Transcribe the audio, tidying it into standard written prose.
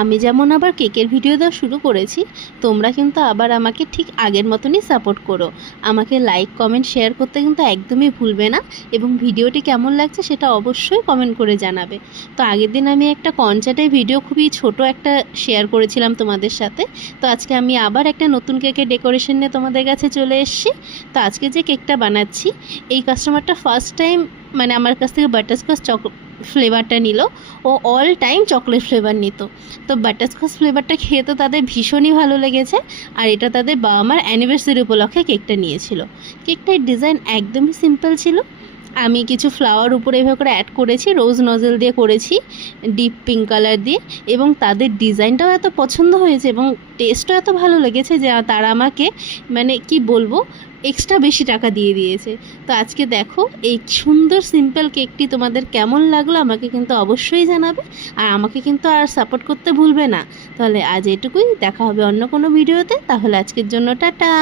আমি যেমন আবার কেকের ভিডিও দেওয়া শুরু করেছি, তোমরা কিন্তু আবার আমাকে ঠিক আগের মতনই সাপোর্ট করো। আমাকে লাইক কমেন্ট শেয়ার করতে কিন্তু একদমই ভুলবে না, এবং ভিডিওটি কেমন লাগছে সেটা অবশ্যই কমেন্ট করে জানাবে। তো আগের দিন আমি একটা কনসার্টের ভিডিও খুবই ছোট একটা শেয়ার করেছিলাম তোমাদের সাথে। তো আজকে আমি আবার একটা নতুন কেকের ডেকোরেশন নিয়ে তোমাদের কাছে চলে এসেছি। তো আজকে যে কেকটা বানাচ্ছি, এই কাস্টমারটা ফার্স্ট টাইম মানে আমার কাছ থেকে বাটারস্কচ ফ্লেভারটা নিল। ও অল টাইম চকলেট ফ্লেভার নিত। তো বাটারস্কচ ফ্লেভারটা খেয়ে তো তাদের ভীষণই ভালো লেগেছে, আর এটা তাদের বাবা মার অ্যানিভার্সারি উপলক্ষে কেকটা নিয়েছিল। কেকটার ডিজাইন একদমই সিম্পল ছিল। আমি কিছু ফ্লাওয়ার উপরে এভাবে করে অ্যাড করেছি, রোজ নজেল দিয়ে করেছি, ডিপ পিঙ্ক কালার দিয়ে, এবং তাদের ডিজাইনটাও এত পছন্দ হয়েছে এবং টেস্টও এত ভালো লেগেছে যে তারা আমাকে মানে কি বলবো এক্সট্রা বেশি টাকা দিয়ে দিয়েছে। তো আজকে দেখো এই সুন্দর সিম্পল কেকটি তোমাদের কেমন লাগলো আমাকে কিন্তু অবশ্যই জানাবে, আর আমাকে কিন্তু আর সাপোর্ট করতে ভুলবে না। তাহলে আজ এটুকুই, দেখা হবে অন্য কোনো ভিডিওতে। তাহলে আজকের জন্য টাটা।